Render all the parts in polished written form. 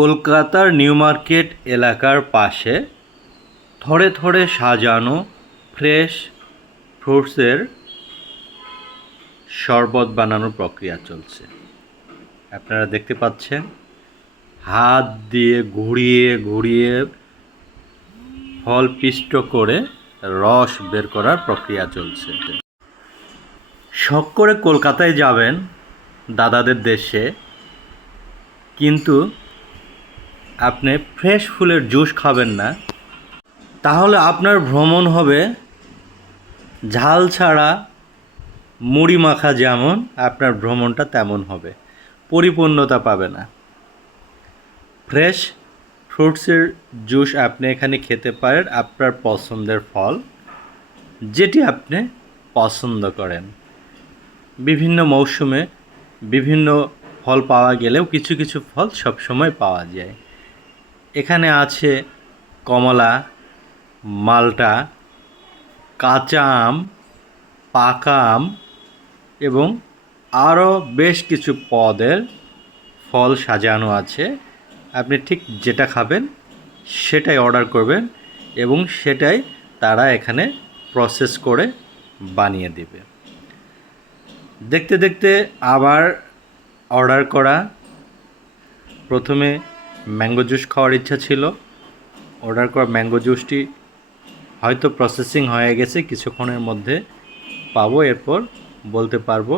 কলকাতার new market এলাকার পাশে থরে থরে সাজানো ফ্রেশ ফ্রুটসের শরবত বানানোর প্রক্রিয়া চলছে। আপনারা দেখতে পাচ্ছেন হাত দিয়ে ঘুরিয়ে ঘুরিয়ে ফল পিষ্ট করে রস বের করার প্রক্রিয়া চলছে। শখ করে কলকাতায় যাবেন দাদাদের দেশে, কিন্তু আপনি ফ্রেশ ফুলের জুস খাবেন না, তাহলে আপনার ভ্রমণ হবে ঝাল ছাড়া মুড়ি মাখা, যেমন আপনার ভ্রমণটা তেমন হবে, পরিপূর্ণতা পাবে না। ফ্রেশ ফ্রুটসের জুস আপনি এখানে খেতে পারেন, আপনার পছন্দের ফল যেটি আপনি পছন্দ করেন। বিভিন্ন মৌসুমে বিভিন্ন ফল পাওয়া গেলেও কিছু কিছু ফল সবসময় পাওয়া যায়। এখানে আছে কমলা, মাল্টা, কাঁচা আম, পাকা আম এবং আরও বেশ কিছু পদের ফল সাজানো আছে। আপনি ঠিক যেটা খাবেন সেটাই অর্ডার করবেন এবং সেটাই তারা এখানে প্রসেস করে বানিয়ে দেবে। দেখতে দেখতে আবার অর্ডার করা। প্রথমে ম্যাঙ্গো জুস খাওয়ার ইচ্ছা ছিল, অর্ডার করা ম্যাঙ্গো জুসটি হয়তো প্রসেসিং হয়ে গেছে, কিছুক্ষণের মধ্যে পাবো, এরপর বলতে পারবো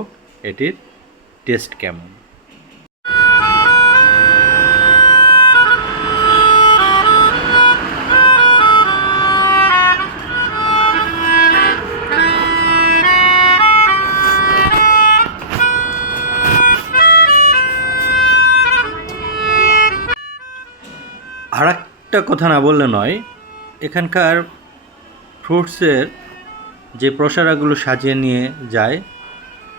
এটির টেস্ট কেমন। আর একটা কথা না বললে নয়, এখানকার ফ্রুটসের যে প্রসারাগুলো সাজিয়ে নিয়ে যায়,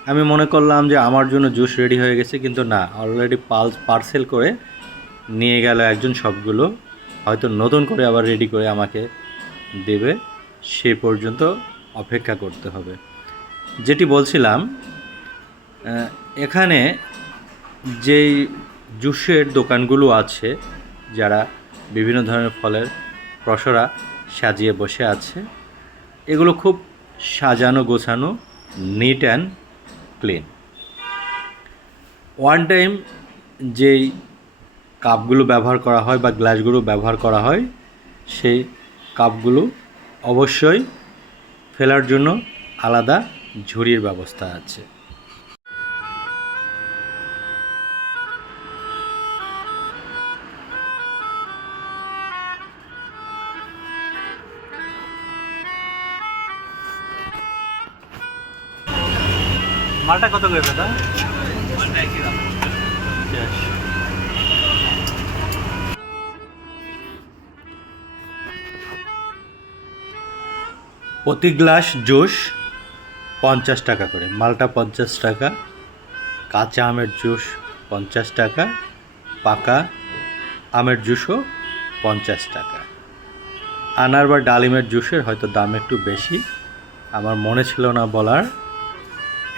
আমি মনে করলাম যে আমার জন্য জুস রেডি হয়ে গেছে, কিন্তু না, অলরেডি পার্সেল করে নিয়ে গেল একজন, সবগুলো হয়তো নতুন করে আবার রেডি করে আমাকে দেবে, সে পর্যন্ত অপেক্ষা করতে হবে। যেটি বলছিলাম, এখানে যেই জুসের দোকানগুলো আছে, যারা বিভিন্ন ধরনের ফলের প্রসরা সাজিয়ে বসে আছে, এগুলো খুব সাজানো গোছানো, neat and clean. One time যেই কাপগুলো ব্যবহার করা হয় বা গ্লাসগুলো ব্যবহার করা হয়, সেই কাপগুলো অবশ্যই ফেলার জন্য আলাদা ঝুড়ির ব্যবস্থা আছে। মালটা কত করে দাদা? প্রতি গ্লাস জুস 50 টাকা করে, মালটা 50 টাকা, কাঁচা আমের জুস 50 টাকা, পাকা আমের জুসও 50 টাকা। আনার বা ডালিমের জুসের হয়তো দাম একটু বেশি, আমার মনে ছিল না বলার,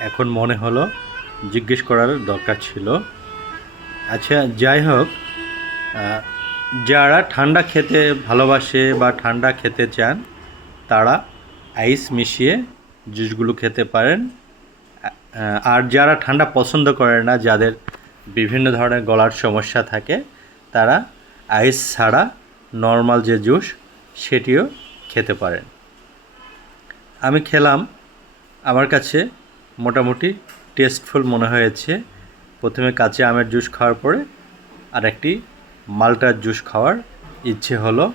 এখন মনে হলো, জিজ্ঞেস করার দরকার ছিল। আচ্ছা, যাই হোক, যারা ঠান্ডা খেতে ভালোবাসে বা ঠান্ডা খেতে চান, তারা আইস মিশিয়ে জুসগুলো খেতে পারেন। আর যারা ঠান্ডা পছন্দ করে না, যাদের বিভিন্ন ধরনের গলার সমস্যা থাকে, তারা আইস ছাড়া নর্মাল যে জুস সেটিও খেতে পারেন। আমি খেলাম, আমার কাছে মোটামুটি টেস্টফুল মনে হয়েছে। প্রথমে কাঁচা আমের জুস খাওয়ার পরে আরেকটি মাল্টার জুস খাওয়ার ইচ্ছে হলো,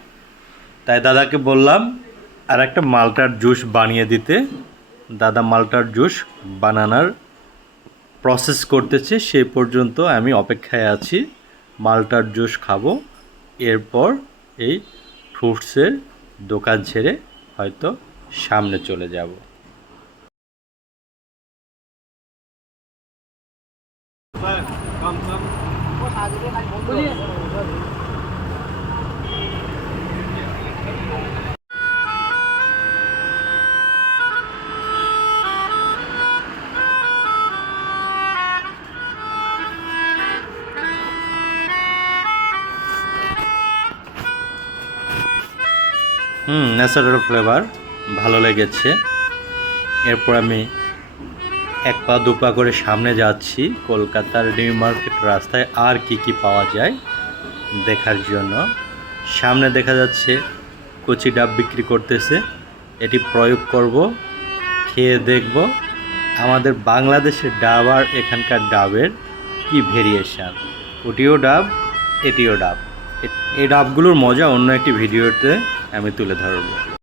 তাই দাদাকে বললাম আর একটা মাল্টার জুস বানিয়ে দিতে। দাদা মাল্টার জুস বানানোর প্রসেস করতেছে, সেই পর্যন্ত আমি অপেক্ষায় আছি। মাল্টার জুস খাবো, এরপর এই ফ্রুটসের দোকান ছেড়ে হয়তো সামনে চলে যাব। ন্যাচারাল ফ্লেভার ভালো লেগেছে। এরপর আমি এক পা দু পা করে সামনে যাচ্ছি কলকাতার নিউ মার্কেট রাস্তায় আর কি পাওয়া যায় দেখার জন্য। সামনে দেখা যাচ্ছে কচি ডাব বিক্রি করতেছে, এটি প্রয়োগ করব, খেয়ে দেখব আমাদের বাংলাদেশের ডাব আর এখানকার ডাবের কি ভেরিয়েশন। ওটিও ডাব, এটিও ডাব। এই ডাবগুলোর মজা অন্য একটি ভিডিওতে আমি তুলে ধরব।